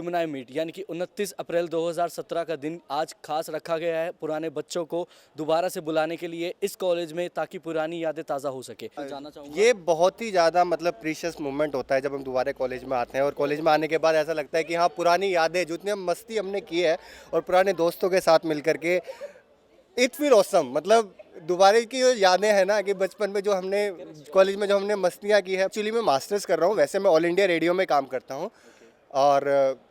Alumni meet यानी कि 29 अप्रैल 2017 का दिन आज खास रखा गया है पुराने बच्चों को दोबारा से बुलाने के लिए इस कॉलेज में, ताकि पुरानी यादें ताज़ा हो सके। जानना चाहूँगा, ये बहुत ही ज़्यादा मतलब प्रीशियस मोमेंट होता है जब हम दोबारा कॉलेज में आते हैं, और कॉलेज में आने के बाद ऐसा लगता है कि हाँ, पुरानी यादें जितनी मस्ती हमने की है और पुराने दोस्तों के साथ मिल करके इट फील ऑसम। मतलब दोबारा की जो यादें हैं ना, कि बचपन में जो हमने कॉलेज में जो हमने मस्तियाँ की है। एक्चुअली मैं मास्टर्स कर रहा हूँ, वैसे मैं ऑल इंडिया रेडियो में काम करता हूँ, और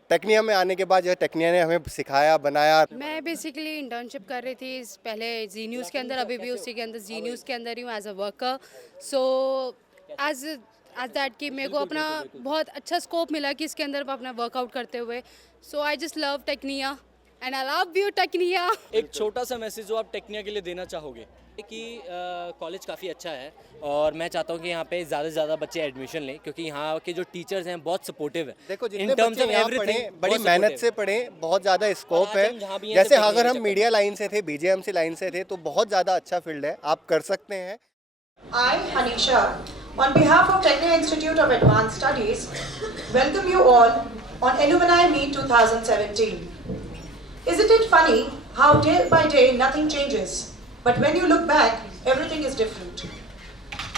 टेक्निया में आने के बाद जो टेक्निया ने हमें सिखाया, बनाया। मैं बेसिकली इंटर्नशिप कर रही थी पहले जी न्यूज़ के अंदर, अभी भी उसी के अंदर जी न्यूज़ के अंदर ही हूँ as a worker. So as that कि मेरे को अपना बहुत अच्छा स्कोप मिला कि इसके अंदर अपना वर्कआउट करते हुए। So I just love Tecnia and I love you Tecnia. एक छोटा सा मैसेज जो आप टेक्निया के लिए देना चाहोगे? कि कॉलेज काफ़ी अच्छा है और मैं चाहता हूँ कि यहाँ पे ज़्यादा से ज़्यादा बच्चे एडमिशन लें, क्योंकि यहाँ के जो टीचर्स हैं बहुत सपोर्टिव है। देखो, जितने बच्चे यहाँ पढ़े बड़ी मेहनत से पढ़े, बहुत ज़्यादा स्कोप है। जैसे जैसे अगर हम मीडिया लाइन से थे, बीजेएमसी लाइन से थे, तो बहुत ज़्यादा अच्छा फील्ड है, आप कर सकते हैं। I, Hanisha, on behalf of Technia Institute of Advanced Studies, welcome you all on Alumni Meet 2017. Isn't it funny how day by day nothing changes, but when you look back, everything is different.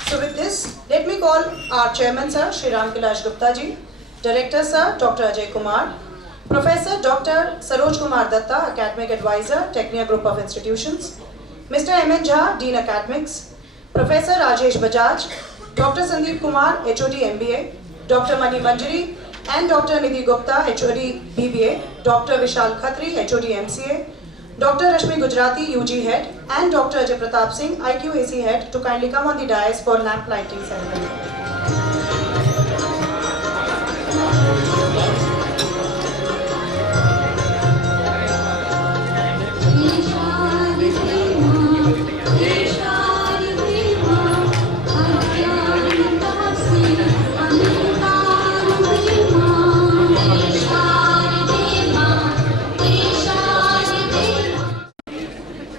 So with this, let me call our Chairman Sir, Shri Ram Kailash Gupta ji, Director Sir, Dr. Ajay Kumar, Professor Dr. Saroj Kumar Datta, Academic Advisor, Technia Group of Institutions, Mr. M.N. Jha, Dean Academics, Professor Rajesh Bajaj, Dr. Sandeep Kumar, HOD MBA, Dr. Mani Manjari, and Dr. Nidhi Gupta, HOD BBA, Dr. Vishal Khatri, HOD MCA, Dr. Rashmi Gujarati, UG Head, and Dr. Ajay Pratap Singh, IQAC Head, to kindly come on the dais for lamp lighting ceremony.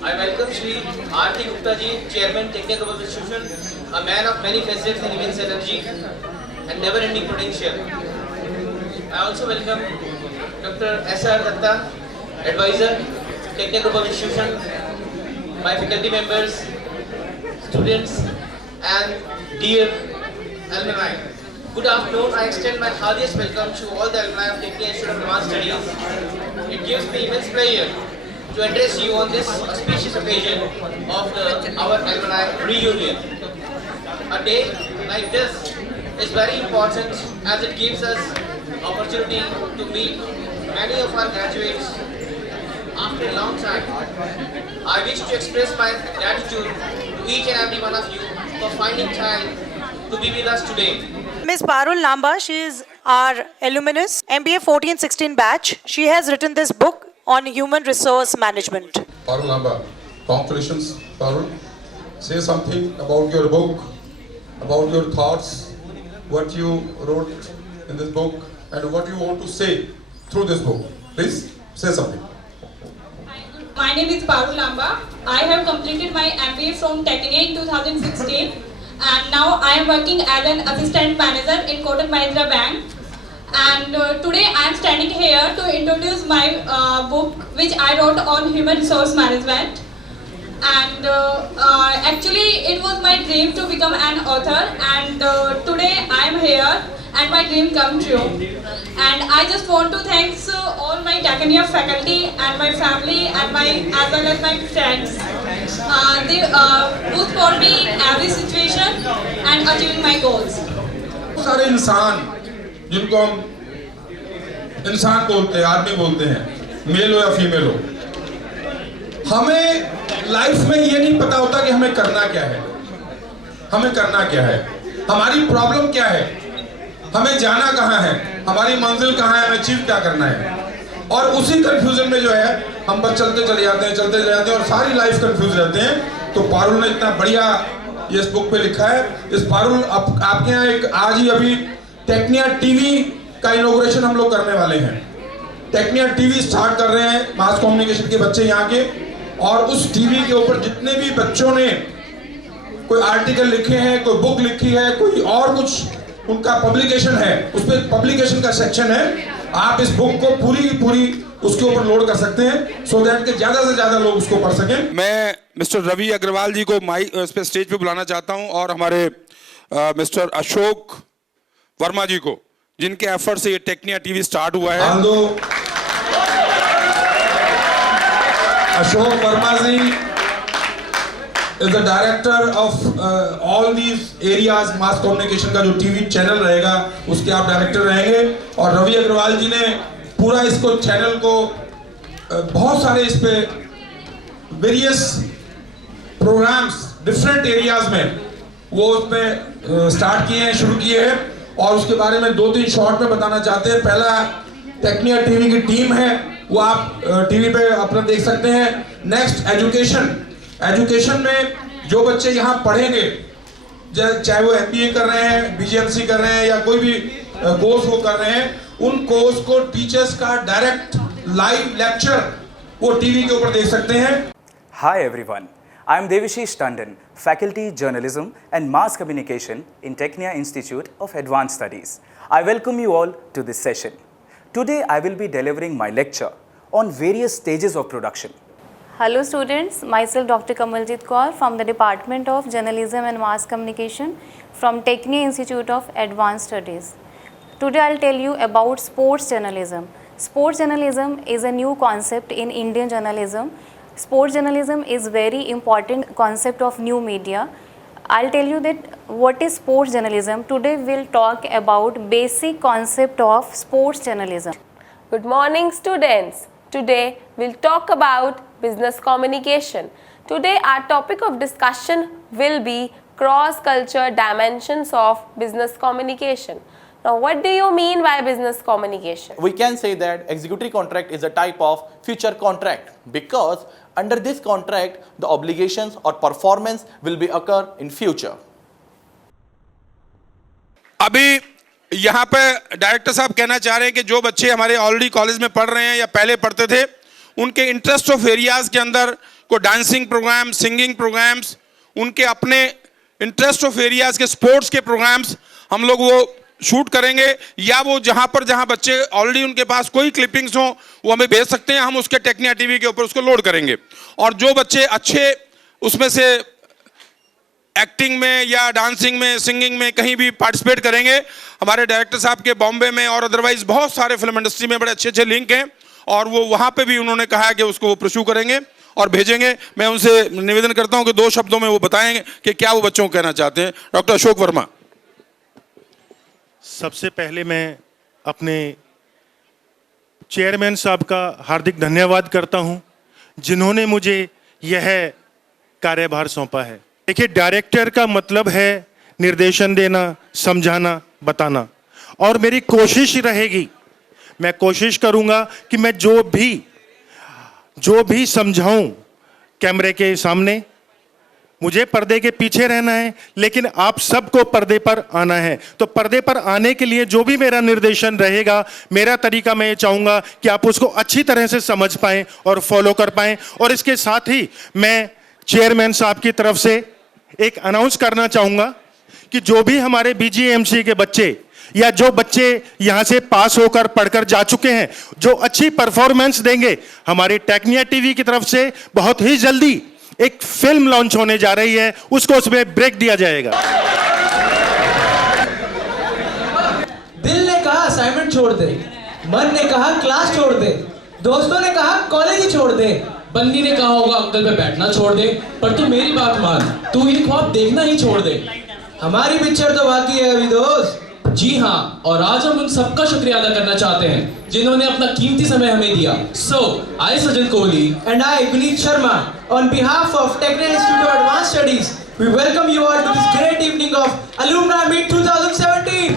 I welcome Shri R.T. Gupta ji, Chairman, Technia Group of Institution, a man of many facets and immense energy and never-ending potential. I also welcome Dr. S.R. Datta, Advisor, Technia Group of Institution, my faculty members, students, and dear alumni. Good afternoon. I extend my heartiest welcome to all the alumni of Technia Institute of Advanced Studies. It gives me immense pleasure to address you on this auspicious occasion of our alumni reunion. A day like this is very important as it gives us opportunity to meet many of our graduates after a long time. I wish to express my gratitude to each and every one of you for finding time to be with us today. Ms. Parul Lamba, she is our alumnus, MBA 14-16 batch. She has written this book on human resource management. Parul Lamba, congratulations, Parul. Say something about your book, about your thoughts, what you wrote in this book, and what you want to say through this book. Please say something. My name is Parul Lamba. I have completed my MBA from Technia in 2016, and now I am working as an assistant manager in Kotak Mahindra Bank. And today I am standing here to introduce my book which I wrote on human resource management. And actually it was my dream to become an author, and today I am here and my dream come true. And I just want to thank all my Technia faculty and my family and as well as my friends. They who support me in every situation and achieving my goals. सारे इंसान जिनको हम इंसान बोलते हैं, आदमी बोलते हैं, मेल हो या फीमेल हो, हमें लाइफ में ये नहीं पता होता कि हमें करना क्या है, हमें करना क्या है, हमारी प्रॉब्लम क्या है, हमें जाना कहाँ है, हमारी मंजिल कहाँ है, हमें अचीव क्या करना है। और उसी कंफ्यूजन में जो है हम बस चलते चले जाते हैं और सारी लाइफ कंफ्यूज रहते हैं। तो पारुल ने इतना बढ़िया ये इस बुक पे लिखा है। इस पारुल आपके यहाँ एक आज ही अभी टेक्निया टीवी का इनॉग्रेशन हम लोग करने वाले हैं। टेक्निया टीवी स्टार्ट कर रहे हैं मास कम्युनिकेशन के बच्चे यहाँ के, और उस टीवी के ऊपर जितने भी बच्चों ने कोई आर्टिकल लिखे हैं, कोई बुक लिखी है, कोई और कुछ उनका पब्लिकेशन है, उस पर पब्लिकेशन का सेक्शन है, आप इस बुक को पूरी की पूरी उसके ऊपर लोड कर सकते हैं, सो दैट कि ज्यादा से ज्यादा लोग उसको पढ़ सकें। मैं मिस्टर रवि अग्रवाल जी को इस पे स्टेज पे बुलाना चाहता हूं, और हमारे मिस्टर अशोक वर्मा जी को, जिनके एफर्ट से ये टेक्निया टीवी स्टार्ट हुआ है। Ashok Verma ji is the director of all these areas, mass communication का जो टीवी चैनल रहेगा उसके आप डायरेक्टर रहेंगे। और रवि अग्रवाल जी ने पूरा इसको चैनल को बहुत सारे इस पे वेरियस प्रोग्राम्स डिफरेंट एरियाज में वो उसमें स्टार्ट किए हैं, शुरू किए हैं, और उसके बारे में 2-3 शॉर्ट में बताना चाहते हैं। पहला टेक्निया टीवी की टीम है, वो आप टीवी पे अपना देख सकते हैं। नेक्स्ट एजुकेशन में जो बच्चे यहाँ पढ़ेंगे, चाहे वो MBA कर रहे हैं, BGMC कर रहे हैं, या कोई भी कोर्स वो कर रहे हैं, उन कोर्स को टीचर्स का डायरेक्ट लाइव लेक्चर वो टीवी के ऊपर देख सकते हैं। Hi everyone, I am Devashish Tandon, Faculty Journalism and Mass Communication in Technia Institute of Advanced Studies. I welcome you all to this session. Today I will be delivering my lecture on various stages of production. Hello students, myself Dr. Kamaljeet Kaur from the Department of Journalism and Mass Communication from Technia Institute of Advanced Studies. Today I'll tell you about sports journalism. Sports journalism is a new concept in Indian journalism. Sports journalism is very important concept of new media. I'll tell you that what is sports journalism. Today we'll talk about basic concept of sports journalism. Good morning students. Today we'll talk about business communication. Today our topic of discussion will be cross-culture dimensions of business communication. Now what do you mean by business communication? We can say that executive contract is a type of future contract, because under this contract the obligations or performance will be occur in future. अभी यहाँ पे director साहब कहना चाह रहे हैं कि जो बच्चे हमारे ऑलरेडी कॉलेज में पढ़ रहे हैं या पहले पढ़ते थे, उनके इंटरेस्ट ऑफ एरियाज के अंदर को डांसिंग प्रोग्राम, सिंगिंग प्रोग्राम्स, उनके अपने इंटरेस्ट ऑफ एरियाज के स्पोर्ट्स के प्रोग्राम्स हम लोग वो शूट करेंगे, या वो जहाँ बच्चे ऑलरेडी उनके पास कोई क्लिपिंग्स हो वो हमें भेज सकते हैं, हम उसके टेक्निया टीवी के ऊपर उसको लोड करेंगे। और जो बच्चे अच्छे उसमें से एक्टिंग में या डांसिंग में, सिंगिंग में कहीं भी पार्टिसिपेट करेंगे, हमारे डायरेक्टर साहब के बॉम्बे में और अदरवाइज बहुत सारे फिल्म इंडस्ट्री में बड़े अच्छे अच्छे लिंक हैं, और वो वहाँ पे भी उन्होंने कहा है कि उसको वो प्रश्यू करेंगे और भेजेंगे। मैं उनसे निवेदन करता हूँ कि 2 शब्दों में वो बताएंगे कि क्या वो बच्चों को कहना चाहते हैं। डॉक्टर अशोक वर्मा। सबसे पहले मैं अपने चेयरमैन साहब का हार्दिक धन्यवाद करता हूं, जिन्होंने मुझे यह कार्यभार सौंपा है। देखिए, डायरेक्टर का मतलब है निर्देशन देना, समझाना, बताना, और मेरी कोशिश रहेगी, मैं कोशिश करूंगा कि मैं जो भी समझाऊं कैमरे के सामने, मुझे पर्दे के पीछे रहना है, लेकिन आप सबको पर्दे पर आना है। तो पर्दे पर आने के लिए जो भी मेरा निर्देशन रहेगा, मेरा तरीका, मैं ये चाहूँगा कि आप उसको अच्छी तरह से समझ पाएं और फॉलो कर पाएं। और इसके साथ ही मैं चेयरमैन साहब की तरफ से एक अनाउंस करना चाहूँगा कि जो भी हमारे BGMC के बच्चे या जो बच्चे यहाँ से पास होकर पढ़कर जा चुके हैं, जो अच्छी परफॉर्मेंस देंगे, हमारी टेक्निया टीवी की तरफ से बहुत ही जल्दी एक फिल्म लॉन्च होने जा रही है, उसको उसमें ब्रेक दिया जाएगा। दिल ने कहा असाइनमेंट छोड़ दे, मन ने कहा क्लास छोड़ दे, दोस्तों ने कहा कॉलेज ही छोड़ दे, बंदी ने कहा होगा अंकल पे बैठना छोड़ दे, पर तू मेरी बात मान, तू ये ख्वाब देखना ही छोड़ दे। हमारी पिक्चर तो बाकी है अभी दोस्त। जी हाँ, और आज हम उन सबका शुक्रिया अदा करना चाहते हैं जिन्होंने अपना कीमती समय हमें दिया। So, I Sajjan Kohli and I Vineet Sharma, on behalf of Technia Institute of Advanced Studies, we welcome you all to this great evening of Alumni Meet 2017.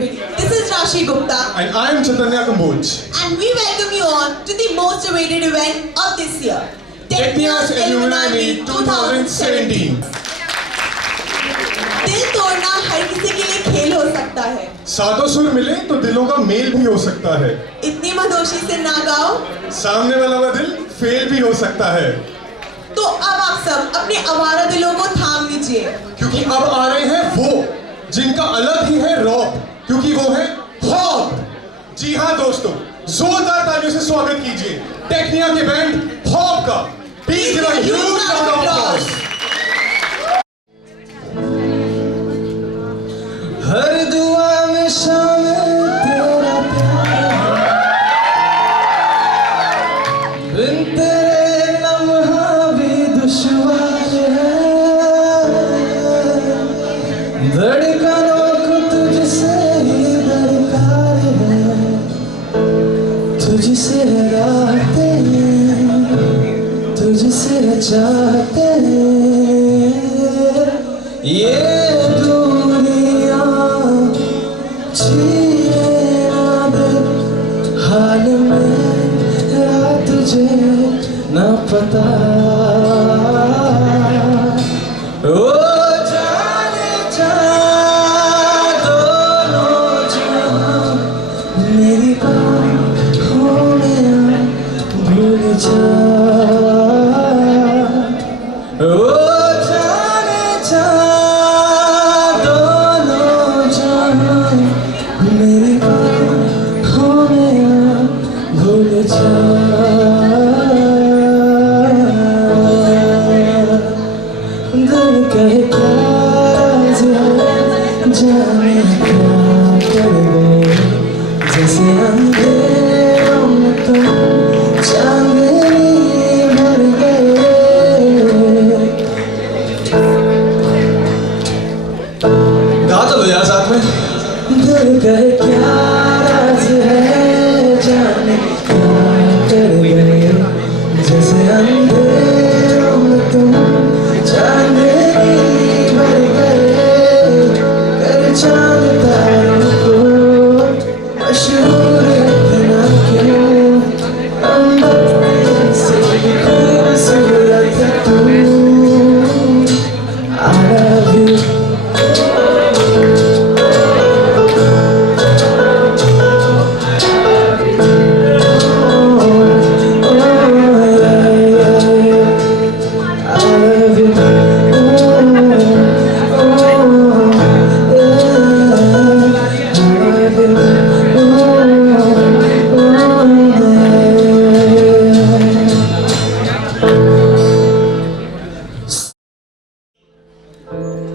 everybody. This is Rashi Gupta. And I am Chaitanya Kamboj. And we welcome you all to the most awaited event of this year. Technia's Alumni Meet 2017. दिल तोड़ना हर किसी के लिए खेल हो सकता है. सातों सुर मिले तो दिलों का मेल भी हो सकता है. इतनी मधोशी से ना गाओ. सामने वाला का दिल फेल भी हो सकता है. तो अब आप सब अपने आवारा दिलों को थाम लीजिए. क्योंकि अब आ रहे हैं वो जिनका अलग ही है रौब, क्योंकि वो है हॉप. जी हाँ दोस्तों, जोरदार तालियों से स्वागत कीजिए टेक्निया के बैंड हॉप का. Please give a huge round of applause. हर दुआ में शामिल तेरा प्यार, बिन तेरे लम्हा भी दुश्वार है. धड़कनों को तुझसे ही दरकार है, तुझसे राहते हैं, तुझसे चाहते हैं. ये हाल मेरा तुझे न पता. ओ जाने जा दोनों जहां, मेरी बाहों में भूल जा. ओ जाने जा दोनों जहां, मेरी बाहों में भूल जा. दिल कहे क्या राज है, जाने क्या कर गए. जैसे अंधेरों में तुम चांदनी भर गए. गा तो लो यार साथ में. दिल कहे क्या राज है, जाने क्या कर गए. जैसे अंधेरों में तुम चांदनी भर गए. कर चांद तारों को मशहूर इतना क्यों, अंबर से भी खूबसूरत तू. I love you.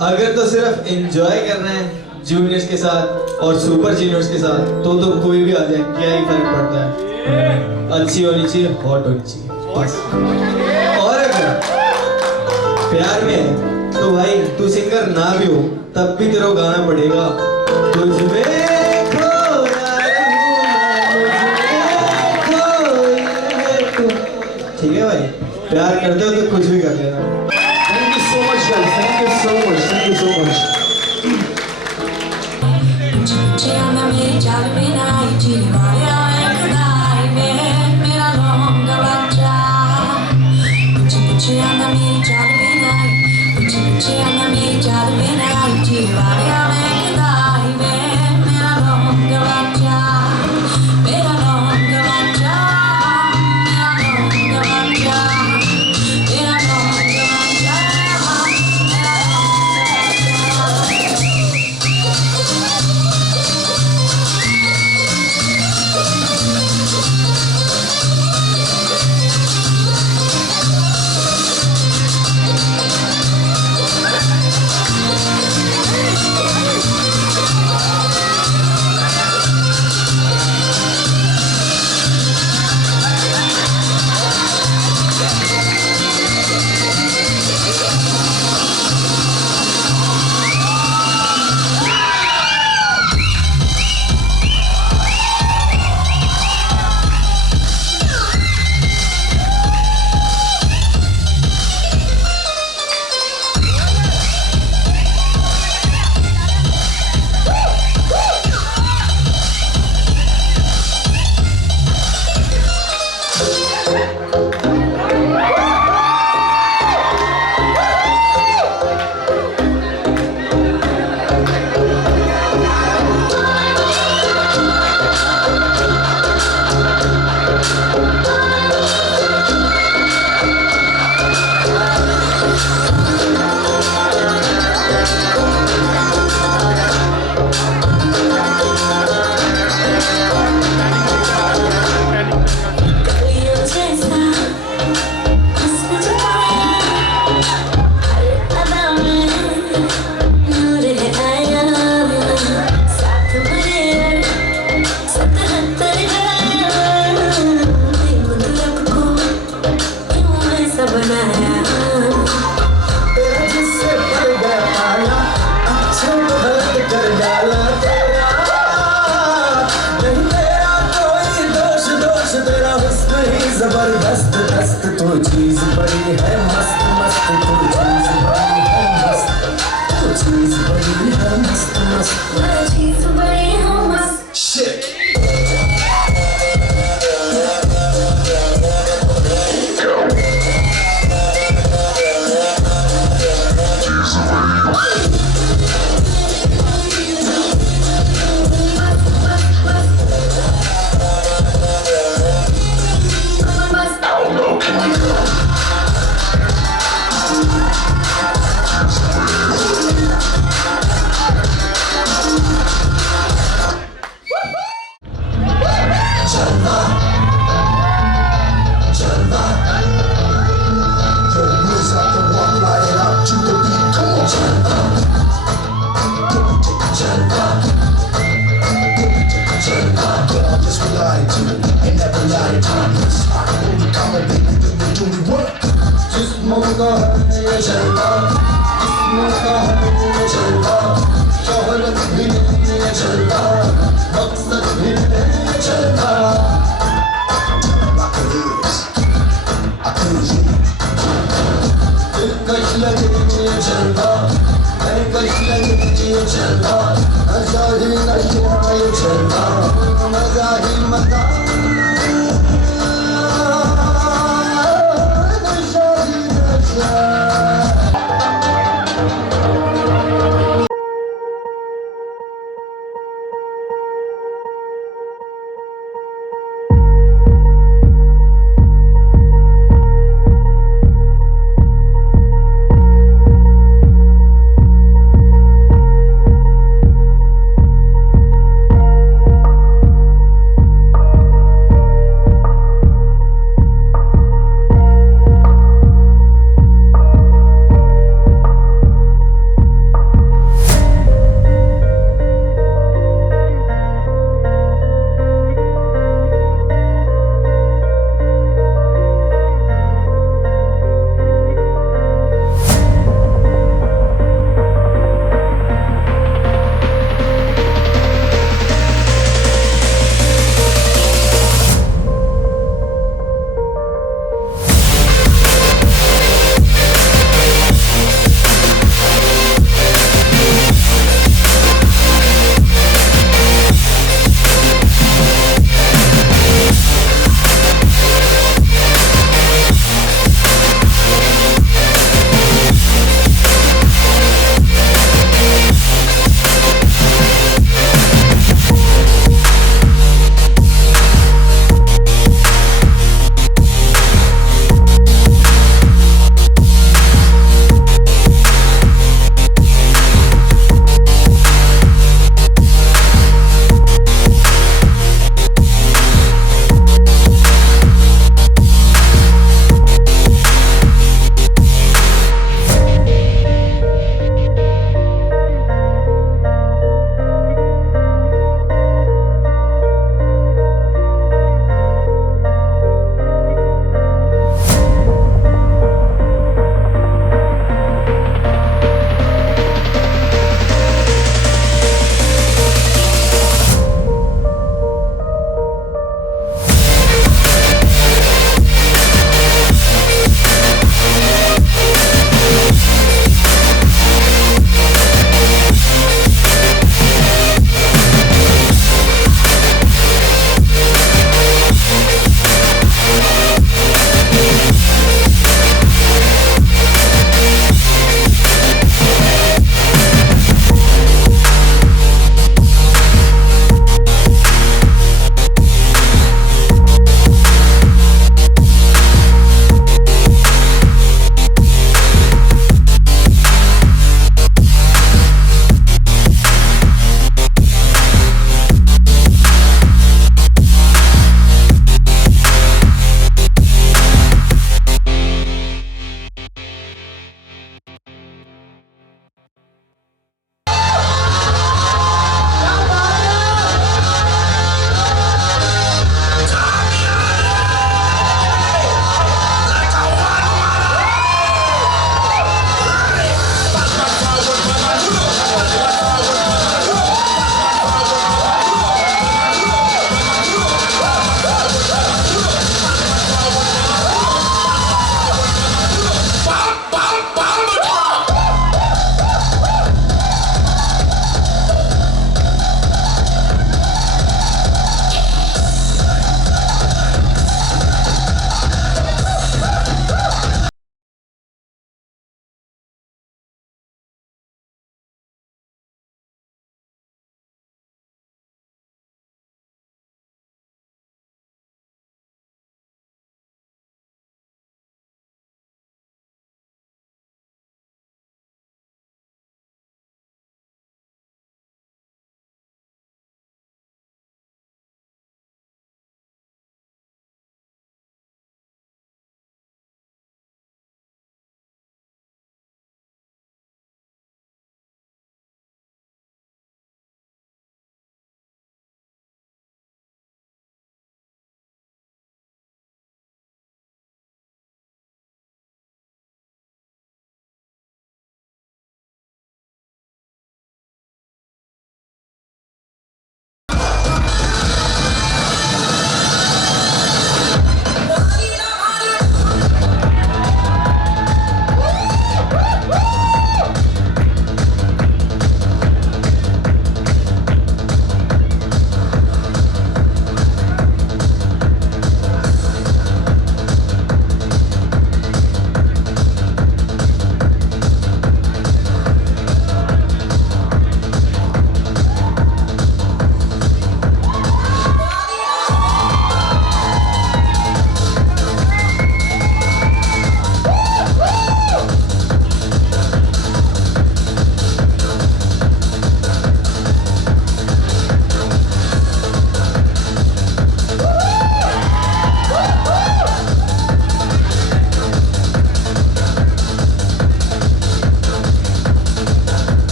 अगर तो सिर्फ एंजॉय करना है जूनियर्स के साथ और सुपर सीनियर्स के साथ तो कोई भी आ जाए, क्या ही फर्क पड़ता है. अच्छी होनी चाहिए, हॉट होनी चाहिए बस. और अगर प्यार में है तो भाई तू सिंगर ना भी हो तब भी तेरे को गाना पड़ेगा. तुझ में खोया हूं, ठीक है भाई. प्यार करते हो तो कुछ भी कर लेना. Thank you so much guys, thank you so much, thank you so much.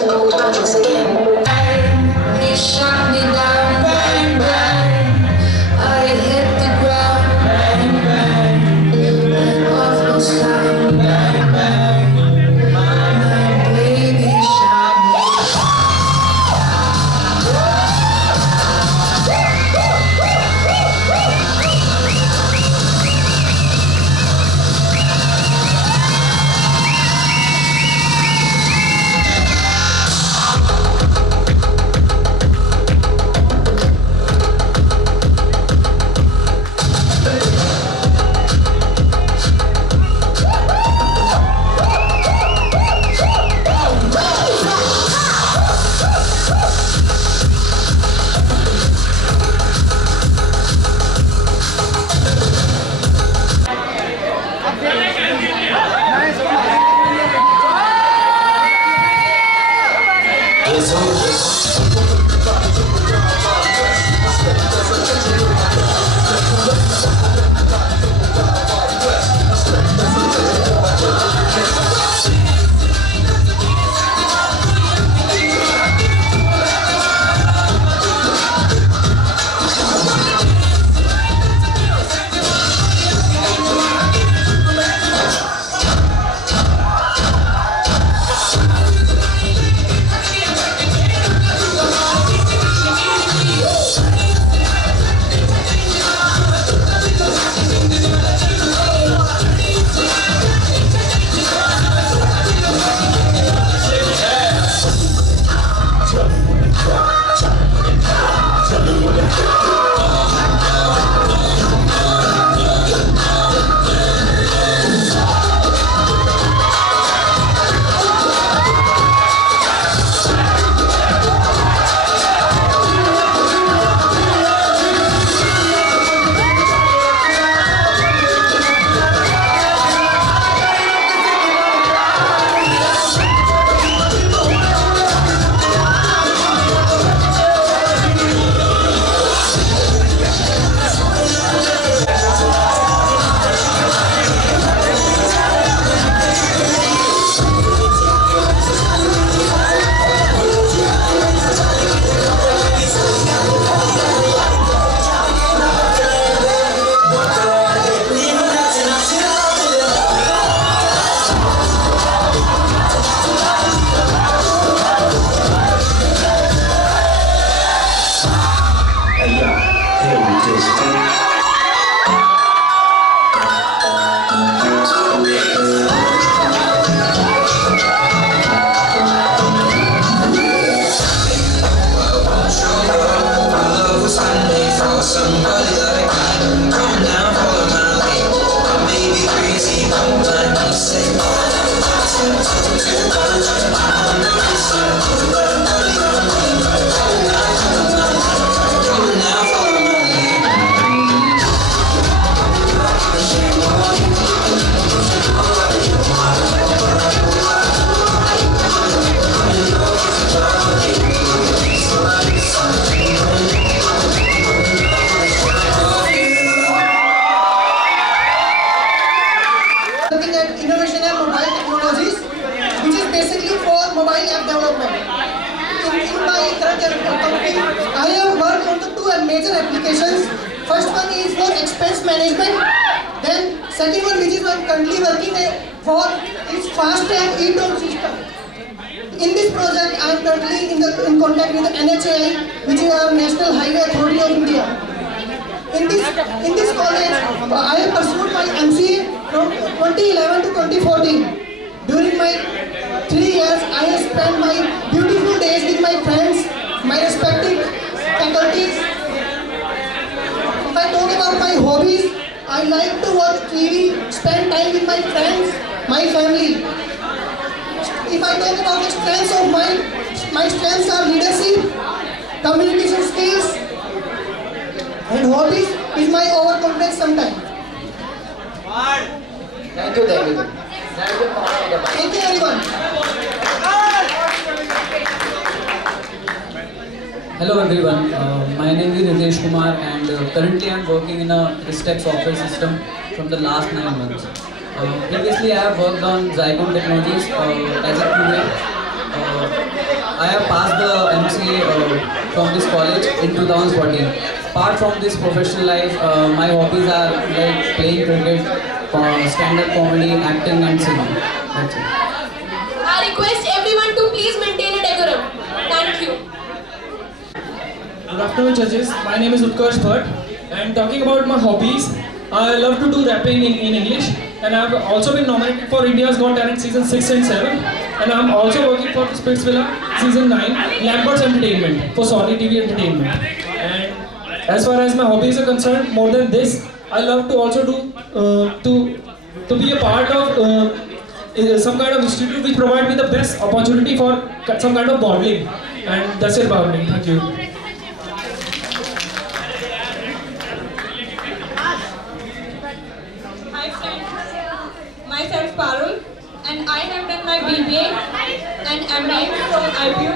He shot me down, bang, bang. I hit the ground, bang, bang. An awful sound, bang, bang. My baby shot me. major applications. First one is for expense management. Then second one, which is I'm currently working for, is FASTag e-toll system. In this project, I am currently in contact with the NHAI, which is our National Highway Authority of India. In this college, I have pursued my MCA from 2011 to 2014. During my 3 years, I have spent my beautiful days with my friends, my respective faculties. If I talk about my hobbies, I like to watch TV, spend time with my friends, my family. If I talk about the strengths of my strengths are leadership, communication skills, and hobbies is my overconfidence sometimes. Thank you, David. Thank you, everyone. Hello everyone, my name is Ritesh Kumar and currently I am working in a Ristex software system from the last 9 months. Previously I have worked on Zycom Technologies as a QA. I have passed the MCA from this college in 2014. Apart from this professional life, my hobbies are like playing cricket, stand-up comedy, acting and singing. That's it. I request everyone to please maintain a decorum. Thank you. Good afternoon, judges. My name is Utkarsh Bhatt, and talking about my hobbies, I love to do rapping in English, and I have also been nominated for India's Got Talent season 6 and 7, and I am also working for Spitsvilla season 9, Lambert's Entertainment for Sony TV Entertainment. And as far as my hobbies are concerned, more than this, I love to also do to be a part of some kind of institute which provide me the best opportunity for some kind of bonding, and that's it about me. Thank you. Hi friends, myself Parul, and I have done my BBA and MBA from IPU,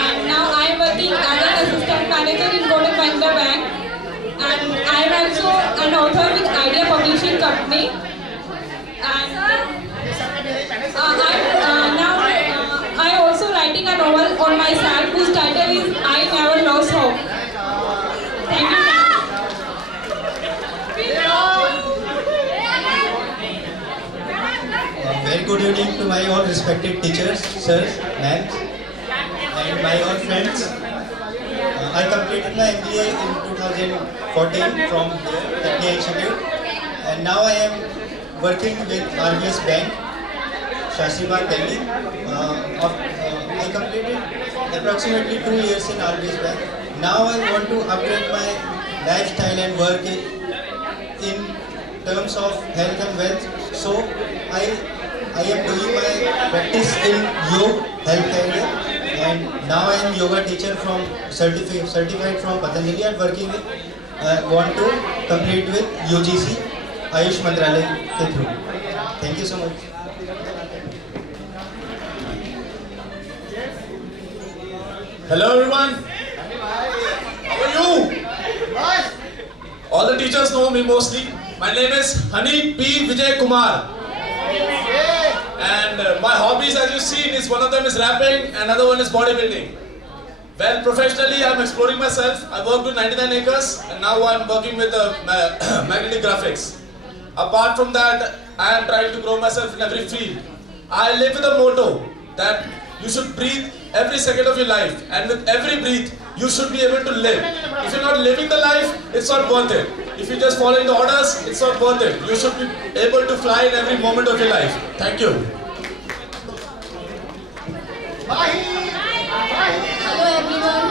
and now I am working as an assistant manager in Kotak Mahindra Bank, and I am also an author with Idea Publishing Company, and I also writing a novel on myself whose title is I Never Lost Hope. Thank you. Very good evening to my all respected teachers, sirs, ma'ams, and my all friends. I completed my MBA in 2014 from here, Technia Institute, and now I am working with RBS Bank, Shashibagh, Delhi. I completed approximately 2 years in RBS Bank. Now I want to upgrade my lifestyle and work in terms of health and wealth. So I am doing my practice in yoga health area, and now I am yoga teacher from certified from Patanjali and working with want to complete with UGC Ayush Mantralaya ke through. Thank you so much. Hello everyone. How are you? All the teachers know me mostly. My name is Hani P. Vijay Kumar. And my hobbies, as you've seen, is one of them is rapping, another one is bodybuilding. Well, professionally, I'm exploring myself. I worked with 99 Acres, and now I'm working with magnetic graphics. Apart from that, I am trying to grow myself in every field. I live with a motto that you should breathe every second of your life, and with every breath, you should be able to live. If you're not living the life, it's not worth it. If you're just following the orders, it's not worth it. You should be able to fly in every moment of your life. Thank you. Hello everyone.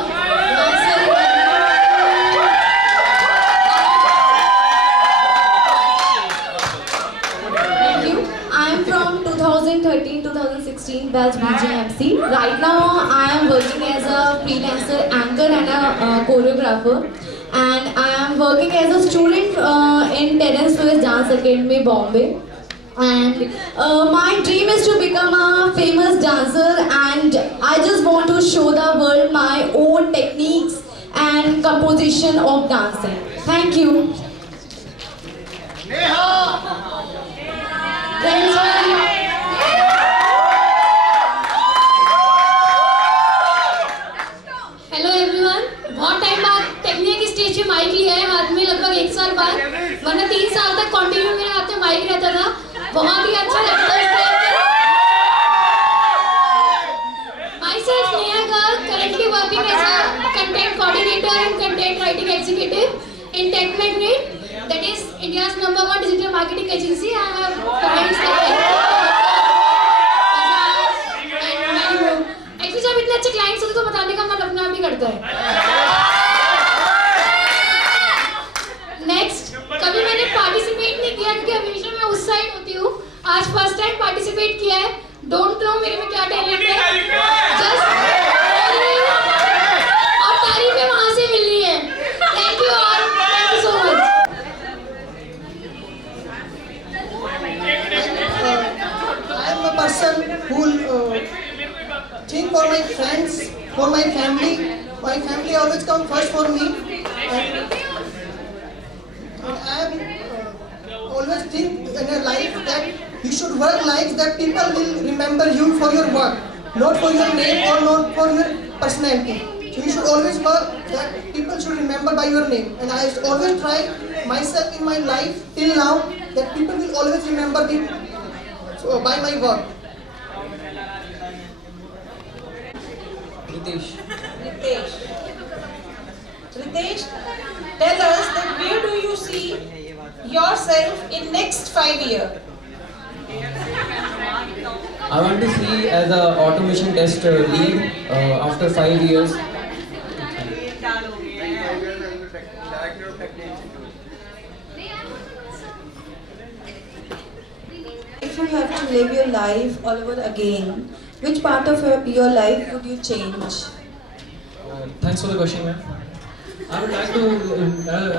Thank you. I am from 2013-2016 batch BJMC. Right now I am working as a freelancer, anchor and a choreographer. And I am working as a student in Terence Lewis Dance Academy, Bombay. And my dream is to become a famous dancer, and I just want to show the world my own techniques and composition of dancing. Thank you. Hello everyone, बहुत time बाद टेक्निया की stage पे mic लिया है हाथ में, लगभग 1 साल बाद, वरना 3 साल तक कंटिन्यू मेरे हाथ में माइक रहता था। बहुत ही अच्छा लगता है। Myself Neha Garg, currently working as a content coordinator and content writing executive in TechMagnet, that is India's #1 digital marketing agency. I have clients like actually जब इतने अच्छे क्लाइंट्स होते तो बताने का मन अपने आप ही करता है। नेक्स्ट, कभी मैंने पार्टिसिपेट नहीं किया क्योंकि हमेशा मैं उस साइड होती हूँ। आज फर्स्ट टाइम पार्टिसिपेट किया है। डोंट नो मेरे में क्या टैलेंट है, जस्ट और तारीफें वहाँ से मिल रही है। Thank you all, thank you so much. I am a person who think for my friends, for my family. My family always come first for me. And I am always think in a life that you should work like that people will remember you for your work. not for your name or not for your personality. So you should always work that people should remember by your name. And I always try myself in my life till now that people will always remember me by my work. Ritesh, tell us that where do you see yourself in next 5 years? I want to see as a automation test lead after 5 years. If you have to live your life all over again, which part of your life would you change? Thanks for the question, ma'am. I would like to,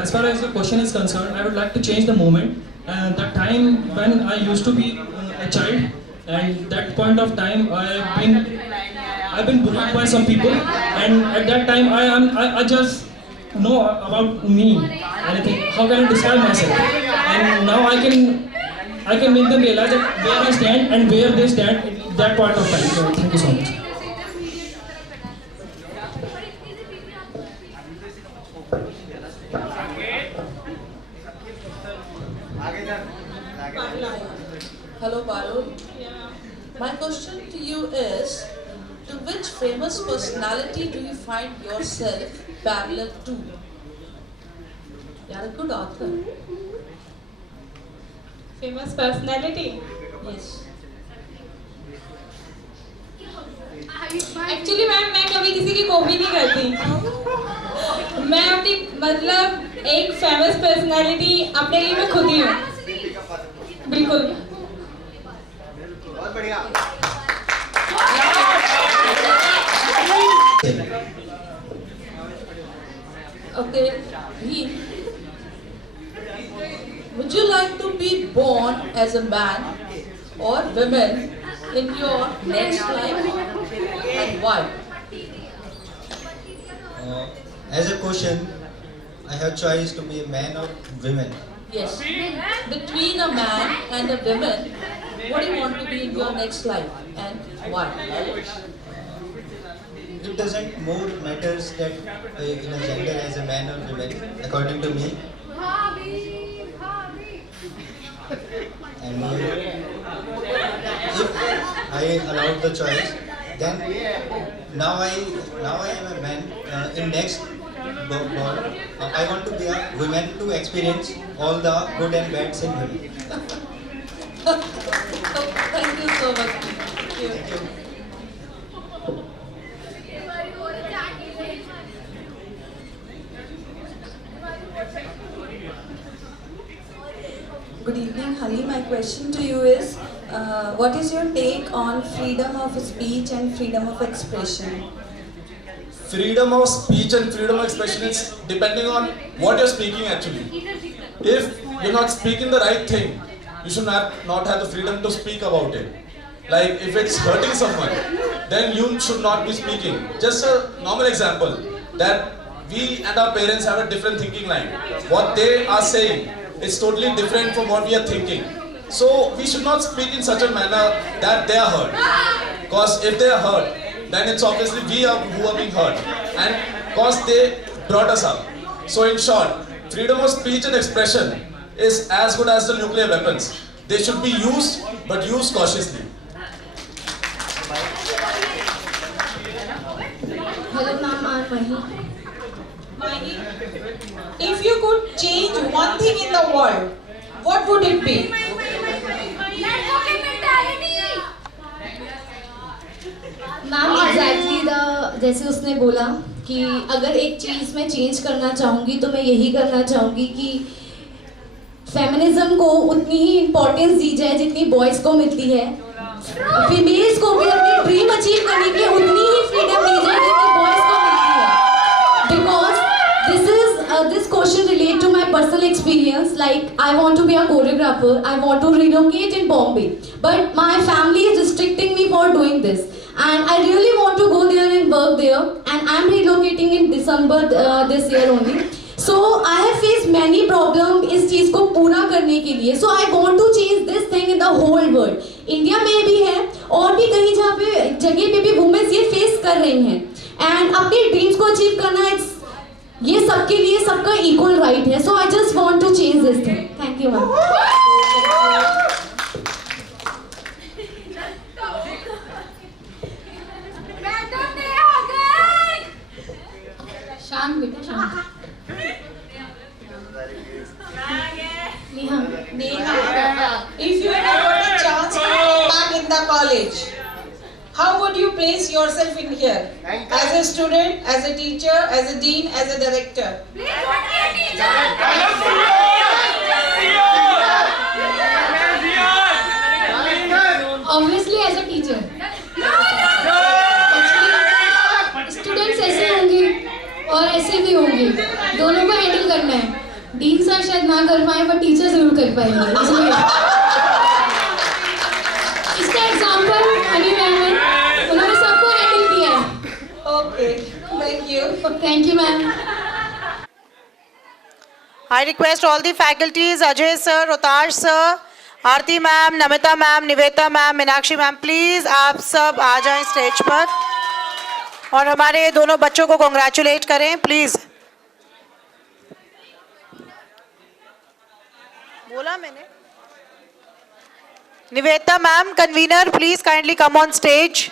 as far as the question is concerned, I would like to change the moment. That time when I used to be a child, and that point of time I've been bullied by some people, and at that time I just know about me, and I think how can I describe myself, and now I can make them realize that where I stand and where they stand at that point of time. So thank you so much. Hello, Parul. My question to you is, to which famous personality do you find yourself parallel to? You are a good author. Famous personality? Yes. Actually ma'am मैं कभी किसी की copy नहीं करती। मैं अपनी मतलब एक फेमस पर्सनालिटी अपने लिए मैं खुद ही हूँ। बिल्कुल। बहुत बढ़िया। Okay, would you like to be born as a man or woman in your next life, and why? As a question, I have choice to be a man or woman. Yes. Between a man and a woman, what do you want to be in your next life, and why? It doesn't more matters that in a gender as a man or woman, according to me. And if I allowed the choice, then now I am a man. In next birth, I want to be a woman to experience all the good and bads in women. Thank you so much. Thank you. Good evening, Hali. My question to you is, what is your take on freedom of speech and freedom of expression? Freedom of speech and freedom of expression is depending on what you're speaking actually. If you're not speaking the right thing, you should not have the freedom to speak about it. Like if it's hurting someone, then you should not be speaking. Just a normal example, that we and our parents have a different thinking line. What they are saying is totally different from what we are thinking. So we should not speak in such a manner that they are hurt. Because if they are hurt, then it's obviously we are who are being hurt. And because they brought us up. So in short, freedom of speech and expression is as good as the nuclear weapons. They should be used, but used cautiously. Hello, ma'am. I'm Mahi. Mahi, if you could change one thing in the world, what would it be? Ma'am exactly जैसे उसने बोला कि अगर एक चीज़ मैं change करना चाहूँगी तो मैं यही करना चाहूँगी कि फेमिनिज्म को उतनी ही इम्पोर्टेंस दी जाए जितनी बॉयज़ को मिलती है, फीमेल्स को भी अपनी ड्रीम अचीव करने के लिए उतनी ही फ्रीडम दी जाए जितनी बॉयज़ को मिलती है, because this question relate to my personal experience. Like I want to be a choreographer, I want to relocate in Bombay, but my family is restricting me for doing this, and I really want to go there and work there, and I'm relocating in December this year only. So I have faced many problems इस चीज को पूरा करने के लिए. So I want to change this thing in the whole world. India में भी है और भी कहीं जगह पे भी वुमेन्स ये फेस कर रही हैं. एंड अपने ड्रीम्स को अचीव करना ये सबके लिए सबका इक्वल राइट है. So I just want to change this thing. Thank you ma'am. शांत बेटा शांत. If you had got a chance to come back in the college, how would you place yourself in here? As a student, as a teacher, as a dean, as a director? Obviously as a teacher. Students ऐसे होंगे और ऐसे भी होंगे, दोनों को handle करना है. डीन सर शायद ना कर पाए पर टीचर जरूर कर पाएंगे. इसलिए इसका एग्जांपल हनी मैम है, उन्होंने सबको हैंडल किया है. Okay, thank you. Thank you ma'am. I request all the faculties, Ajay sir, Rotash sir, Aarti ma'am, Namita ma'am, Niveta ma'am, Meenakshi ma'am, please आप सब आ जाएं स्टेज पर और हमारे दोनों बच्चों को कॉन्ग्रेचुलेट करें प्लीज. बोला मैंने. Niveta ma'am, convener, please kindly come on stage.